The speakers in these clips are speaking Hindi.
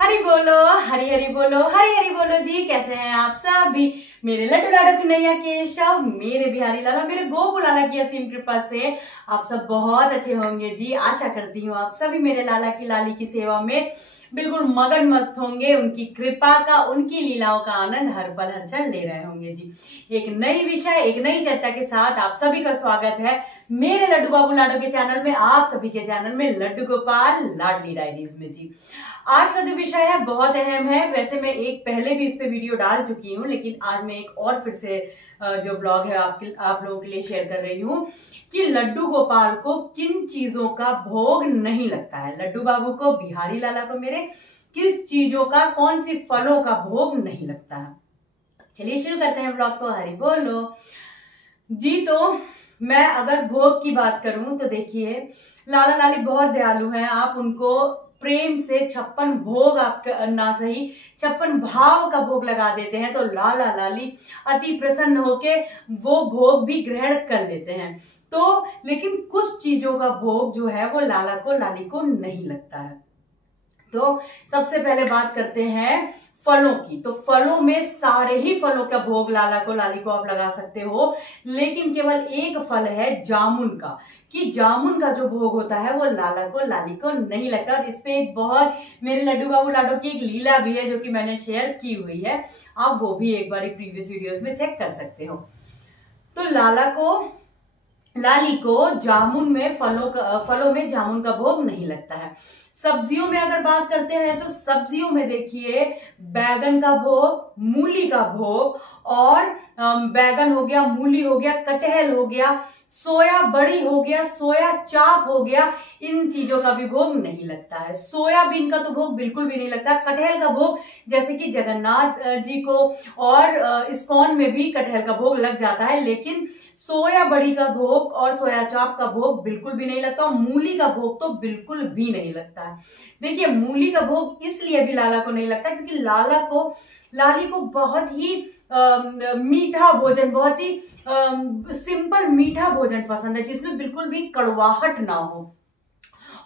हरी बोलो, हरी हरी बोलो, हरी हरी बोलो जी। कैसे हैं आप सब भी? मेरे लड्डू लाडो कन्हैया केशव, मेरे बिहारी लाला, मेरे गोकुल लाला की असीम कृपा से आप सब बहुत अच्छे होंगे जी। आशा करती हूँ आप सभी मेरे लाला की लाली की सेवा में बिल्कुल मगन मस्त होंगे, उनकी कृपा का, उनकी लीलाओं का आनंद हर पल हर क्षण ले रहे होंगे जी। एक नई विषय, एक नई चर्चा के साथ आप सभी का स्वागत है मेरे लड्डू बाबू लाडो के चैनल में, आप सभी के चैनल में लड्डू गोपाल लाडली डायरीज में जी। आज का जो विषय है बहुत अहम है। वैसे मैं एक पहले भी इस पे वीडियो डाल चुकी हूँ, लेकिन आज मैं एक और फिर से जो ब्लॉग है आप लोगों के लिए शेयर कर रही हूँ कि लड्डू गोपाल को किन चीजों का भोग नहीं लगता है। लड्डू बाबू को, बिहारी लाला को मेरे किस चीजों का, कौन सी फलों का भोग नहीं लगता है। चलिए शुरू करते हैं ब्लॉग को। हरी बोलो जी। तो मैं अगर भोग की बात करूं तो देखिए, लाला लाली बहुत दयालु हैं। आप उनको प्रेम से 56 भोग, आपका ना सही 56 भाव का भोग लगा देते हैं तो लाला लाली अति प्रसन्न होके वो भोग भी ग्रहण कर लेते हैं। तो लेकिन कुछ चीजों का भोग जो है वो लाला को, लाली को नहीं लगता है। तो सबसे पहले बात करते हैं फलों की। तो फलों में सारे ही फलों का भोग लाला को, लाली को आप लगा सकते हो, लेकिन केवल एक फल है जामुन का, कि जामुन का जो भोग होता है वो लाला को, लाली को नहीं लगता। और इस पे एक बहुत मेरे लड्डू बाबू लाडो की एक लीला भी है जो कि मैंने शेयर की हुई है, आप वो भी एक बार प्रीवियस वीडियोस में चेक कर सकते हो। तो लाली को जामुन में, फलों में जामुन का भोग नहीं लगता है। सब्जियों में अगर बात करते हैं तो सब्जियों में देखिए, बैगन का भोग, मूली का भोग, और बैगन हो गया, मूली हो गया, कटहल हो गया, सोया बड़ी हो गया, सोया चाप हो गया, इन चीजों का भी भोग नहीं लगता है। सोयाबीन का तो भोग बिल्कुल भी नहीं लगता। कटहल का भोग जैसे कि जगन्नाथ जी को और इस्कॉन में भी कटहल का भोग लग जाता है, लेकिन सोया बड़ी का भोग और सोया चाप का भोग बिल्कुल भी नहीं लगता। और मूली का भोग तो बिल्कुल भी नहीं लगता है। देखिए, मूली का भोग इसलिए भी लाला को नहीं लगता क्योंकि लाली को बहुत ही मीठा भोजन, बहुत ही सिंपल मीठा भोजन पसंद है जिसमें बिल्कुल भी कड़वाहट ना हो।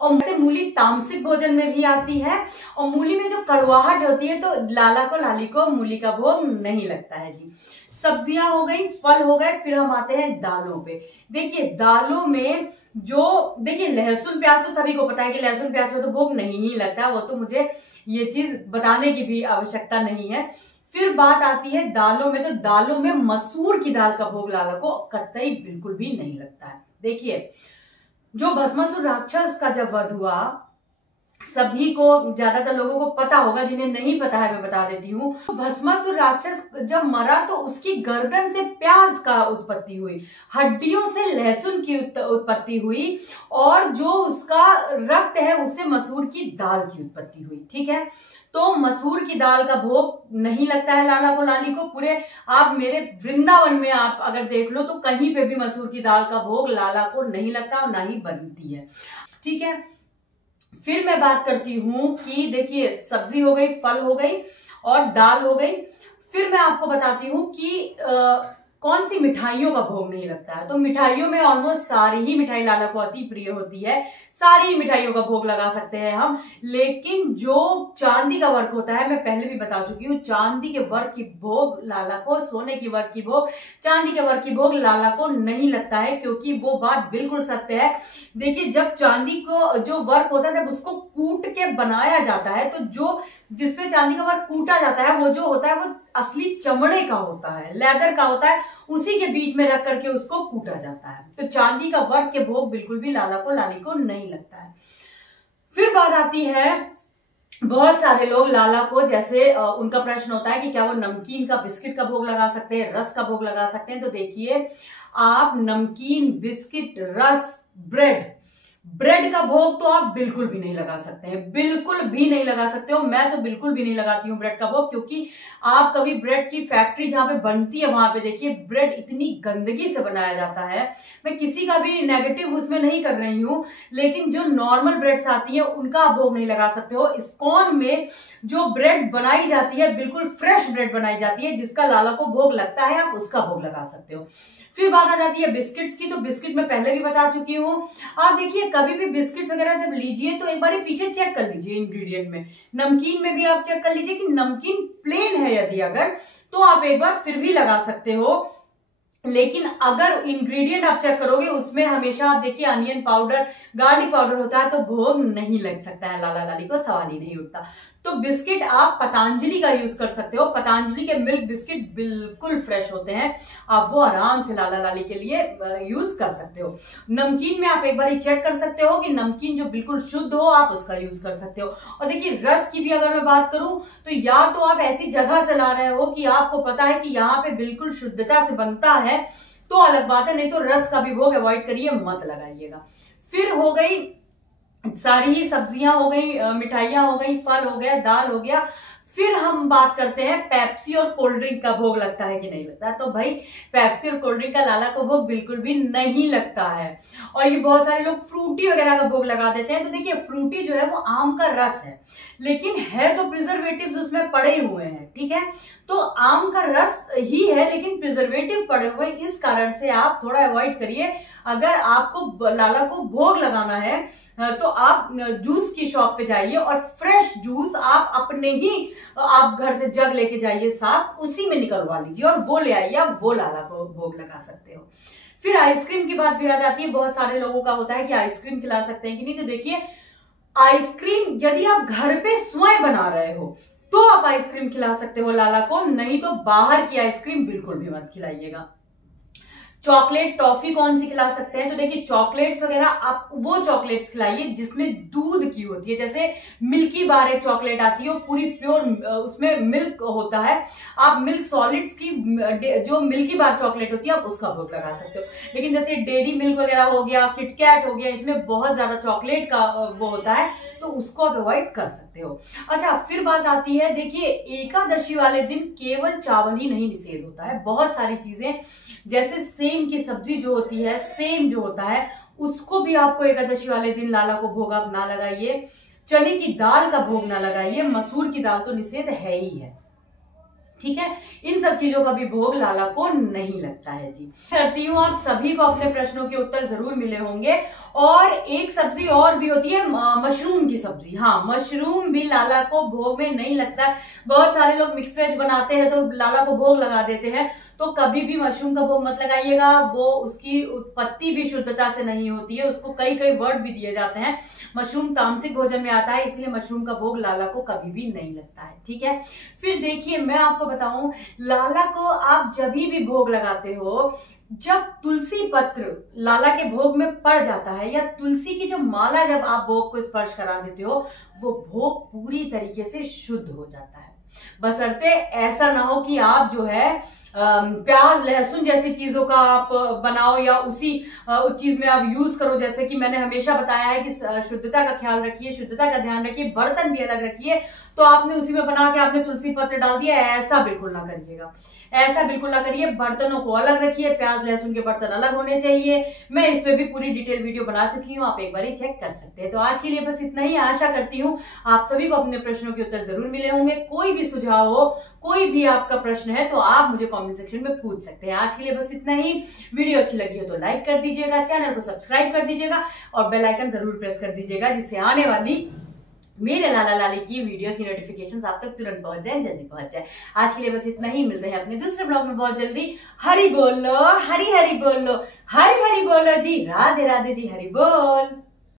और वैसे मूली तामसिक भोजन में भी आती है, और मूली में जो कड़वाहट होती है तो लाला को, लाली को मूली का भोग नहीं लगता है जी। सब्जियां हो गई, फल हो गए, फिर हम आते हैं दालों पे। देखिए, दालों में जो, देखिए लहसुन प्याज तो सभी को पता है कि लहसुन प्याज का तो भोग नहीं ही लगता, वो तो मुझे ये चीज बताने की भी आवश्यकता नहीं है। फिर बात आती है दालों में, तो दालों में मसूर की दाल का भोग लाला को कतई बिल्कुल भी नहीं लगता है। देखिए, जो भस्मासुर राक्षस का जब वध हुआ, सभी को, ज्यादातर लोगों को पता होगा, जिन्हें नहीं पता है मैं बता देती हूँ। भस्मासुर राक्षस जब मरा तो उसकी गर्दन से प्याज का उत्पत्ति हुई, हड्डियों से लहसुन की उत्पत्ति हुई, और जो उसका रक्त है उससे मसूर की दाल की उत्पत्ति हुई। ठीक है, तो मसूर की दाल का भोग नहीं लगता है लाला को, लाली को। पूरे आप मेरे वृंदावन में आप अगर देख लो तो कहीं पे भी मसूर की दाल का भोग लाला को नहीं लगता और ना ही बनती है। ठीक है, फिर मैं बात करती हूं कि देखिए, सब्जी हो गई, फल हो गई और दाल हो गई। फिर मैं आपको बताती हूं कि कौन सी मिठाइयों का भोग नहीं लगता है। तो मिठाइयों में ऑलमोस्ट सारी ही मिठाई लाला को अति प्रिय होती है, सारी ही मिठाइयों का भोग लगा सकते हैं हम। लेकिन जो चांदी का वर्क होता है, मैं पहले भी बता चुकी हूँ, चांदी के वर्क की भोग लाला को, सोने की वर्क की भोग, चांदी के वर्क की भोग लाला को नहीं लगता है, क्योंकि वो बात बिल्कुल सत्य है। देखिए, जब चांदी को जो वर्क होता है, जब उसको कूट के बनाया जाता है, तो जो जिसपे चांदी का वर्क कूटा जाता है, वो जो होता है वो असली चमड़े का होता है, लेदर का होता है, उसी के बीच में रख करके उसको कूटा जाता है। तो चांदी का वर्क के भोग बिल्कुल भी लाला को, लाली को नहीं लगता है। फिर बात आती है, बहुत सारे लोग लाला को, जैसे उनका प्रश्न होता है कि क्या वो नमकीन का, बिस्किट का भोग लगा सकते हैं, रस का भोग लगा सकते हैं। तो देखिए, आप नमकीन, बिस्किट, रस, ब्रेड का भोग तो आप बिल्कुल भी नहीं लगा सकते हैं, बिल्कुल भी नहीं लगा सकते हो। मैं तो बिल्कुल भी नहीं लगाती हूँ ब्रेड का भोग, क्योंकि आप कभी ब्रेड की फैक्ट्री जहां पे बनती है वहां पे देखिए, ब्रेड इतनी गंदगी से बनाया जाता है। मैं किसी का भी नेगेटिव उसमें नहीं कर रही हूँ, लेकिन जो नॉर्मल ब्रेड्स आती है उनका आप भोग नहीं लगा सकते हो। इस्कॉन में जो ब्रेड बनाई जाती है बिल्कुल फ्रेश ब्रेड बनाई जाती है, जिसका लाला को भोग लगता है, आप उसका भोग लगा सकते हो। फिर बात आ जाती है बिस्किट्स की, तो बिस्किट मैं पहले भी बता चुकी हूँ। आप देखिए कभी भी बिस्किट्स वगैरह जब लीजिए तो एक बार पीछे चेक कर लीजिए इंग्रेडिएंट में। नमकीन में भी आप चेक कर लीजिए कि नमकीन प्लेन है यदि अगर, तो आप एक बार फिर भी लगा सकते हो। लेकिन अगर इंग्रेडिएंट आप चेक करोगे उसमें हमेशा आप देखिए अनियन पाउडर, गार्लिक पाउडर होता है, तो भोग नहीं लग सकता है लाला लाली को, सवाल ही नहीं उठता। तो बिस्किट आप पतंजलि का यूज कर सकते हो। पतंजलि के मिल्क बिस्किट बिल्कुल फ्रेश होते हैं, आप वो आराम से लाला लाली के लिए यूज कर सकते हो। नमकीन में आप एक बार चेक कर सकते हो कि नमकीन जो बिल्कुल शुद्ध हो, आप उसका यूज कर सकते हो। और देखिए रस की भी अगर मैं बात करूं तो या तो आप ऐसी जगह से ला रहे हो कि आपको पता है कि यहाँ पे बिल्कुल शुद्धता से बनता है, तो अलग बात है, नहीं तो रस का भी भोग अवॉइड करिए, मत लगाइएगा। फिर हो गई सारी ही सब्जियां हो गई, मिठाइयां हो गई, फल हो गया, दाल हो गया। फिर हम बात करते हैं पेप्सी और कोल्ड ड्रिंक का भोग लगता है कि नहीं लगता है। तो भाई पेप्सी और कोल्ड ड्रिंक का लाला को भोग बिल्कुल भी नहीं लगता है। और ये बहुत सारे लोग फ्रूटी वगैरह का भोग लगा देते हैं। तो देखिए फ्रूटी जो है वो आम का रस है, लेकिन है तो प्रिजर्वेटिव्स उसमें पड़े हुए हैं, ठीक है। तो आम का रस ही है लेकिन प्रिजर्वेटिव पड़े हुए, इस कारण से आप थोड़ा अवॉइड करिए। अगर आपको लाला को भोग लगाना है तो आप जूस की शॉप पे जाइए और फ्रेश जूस आप अपने ही आप घर से जग लेके जाइए साफ, उसी में निकलवा लीजिए और वो ले आइए, आप वो लाला को भोग लगा सकते हो। फिर आइसक्रीम की बात भी आ जाती है। बहुत सारे लोगों का होता है कि आइसक्रीम खिला सकते हैं कि नहीं। तो देखिए आइसक्रीम यदि आप घर पे स्वयं बना रहे हो तो आप आइसक्रीम खिला सकते हो लाला को, नहीं तो बाहर की आइसक्रीम बिल्कुल भी मत खिलाइएगा। चॉकलेट टॉफी कौन सी खिला सकते हैं? तो देखिए चॉकलेट्स वगैरह आप वो चॉकलेट्स खिलाइए जिसमें दूध की होती है, जैसे मिल्की बार एक चॉकलेट आती है, पूरी प्योर उसमें मिल्क होता है। आप मिल्क सॉलिड्स की जो मिल्की बार चॉकलेट होती है आप उसका भोग लगा सकते हो। लेकिन जैसे डेयरी मिल्क वगैरह हो गया, किटकैट हो गया, इसमें बहुत ज्यादा चॉकलेट का वो होता है, तो उसको आप अवॉइड कर सकते हो। अच्छा फिर बात आती है, देखिए एकादशी वाले दिन केवल चावल ही नहीं निषेध होता है, बहुत सारी चीजें जैसे सेम की सब्जी जो होती है, सेम जो होता है, उसको भी आपको एकादशी वाले दिन लाला को भोग आप ना लगाइए। चने की दाल का भोग ना लगाइए, मसूर की दाल तो निषेध है ही है, ठीक है। इन सब चीजों का भी भोग लाला को नहीं लगता है जी। करती हूँ आप सभी को अपने प्रश्नों के उत्तर जरूर मिले होंगे। और एक सब्जी और भी होती है मशरूम की सब्जी। हाँ, मशरूम भी लाला को भोग में नहीं लगता। बहुत सारे लोग मिक्स वेज बनाते हैं तो लाला को भोग लगा देते हैं, तो कभी भी मशरूम का भोग मत लगाइएगा। वो उसकी उत्पत्ति भी शुद्धता से नहीं होती है, उसको कई कई वर्ड भी दिए जाते हैं। मशरूम तामसिक भोजन में आता है, इसलिए मशरूम का भोग लाला को कभी भी नहीं लगता है, ठीक है। फिर देखिए मैं आपको बताऊं, लाला को आप जब भी भोग लगाते हो, जब तुलसी पत्र लाला के भोग में पड़ जाता है या तुलसी की जो माला जब आप भोग को स्पर्श करा देते हो, वो भोग पूरी तरीके से शुद्ध हो जाता है। बशर्ते ऐसा ना हो कि आप जो है प्याज लहसुन जैसी चीजों का आप बनाओ या उसी उस चीज में आप यूज करो। जैसे कि मैंने हमेशा बताया है कि शुद्धता का ख्याल रखिए, शुद्धता का ध्यान रखिए, बर्तन भी अलग रखिए। तो आपने उसी में बना के आपने तुलसी पत्र डाल दिया, ऐसा बिल्कुल ना करिएगा, ऐसा बिल्कुल ना करिए। बर्तनों को अलग रखिए, प्याज लहसुन के बर्तन अलग होने चाहिए। मैं इस पे भी पूरी डिटेल वीडियो बना चुकी हूँ, आप एक बार चेक कर सकते हैं। तो आज के लिए बस इतना ही। आशा करती हूँ आप सभी को अपने प्रश्नों के उत्तर जरूर मिले होंगे। कोई भी सुझाव हो, कोई भी आपका प्रश्न है तो आप मुझे कमेंट सेक्शन में पूछ सकते हैं। आज के लिए बस इतना ही। वीडियो अच्छी लगी हो तो लाइक कर दीजिएगा, चैनल को सब्सक्राइब कर दीजिएगा और बेल आइकन जरूर प्रेस कर दीजिएगा, जिससे आने वाली मेरे लाला लाली की वीडियोस की नोटिफिकेशंस आप तक तुरंत पहुंच जाए, जल्दी पहुंच जाए। आज के लिए बस इतना ही। मिलते हैं अपने दूसरे ब्लॉग में बहुत जल्दी। हरि बोलो, हरि हरि बोलो, हरि हरि बोलो जी, राधे राधे जी, हरि बोल।